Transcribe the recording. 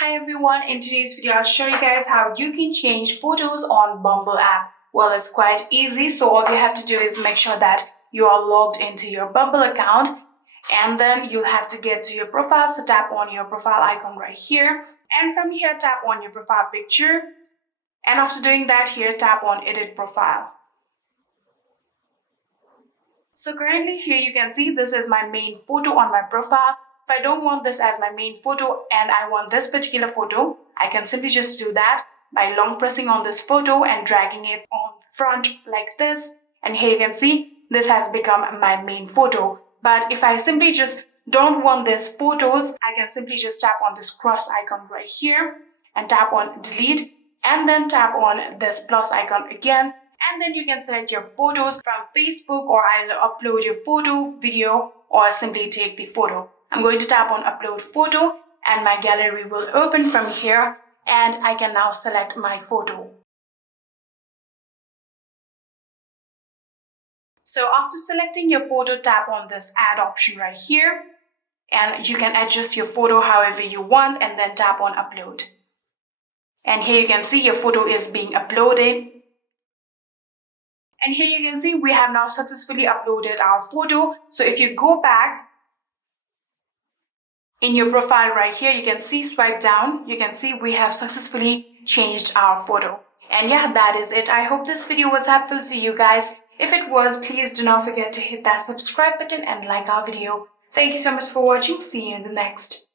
Hi everyone, in today's video I'll show you guys how you can change photos on Bumble app. Well, it's quite easy, so all you have to do is make sure that you are logged into your Bumble account, and then you'll have to get to your profile. So tap on your profile icon right here, and from here tap on your profile picture, and after doing that here tap on edit profile. So currently here you can see this is my main photo on my profile. If I don't want this as my main photo and I want this particular photo, I can simply just do that by long pressing on this photo and dragging it on front like this. And here you can see this has become my main photo. But if I simply just don't want these photos, I can simply just tap on this cross icon right here and tap on delete, and then tap on this plus icon again. And then you can select your photos from Facebook, or either upload your photo, video, or simply take the photo. I'm going to tap on upload photo and my gallery will open from here, and I can now select my photo. So after selecting your photo, tap on this add option right here, and you can adjust your photo however you want, and then tap on upload. And here you can see your photo is being uploaded. And here you can see we have now successfully uploaded our photo. So if you go back in your profile right here, you can see swipe down, you can see we have successfully changed our photo. And yeah, that is it. I hope this video was helpful to you guys. If it was, please do not forget to hit that subscribe button and like our video. Thank you so much for watching. See you in the next.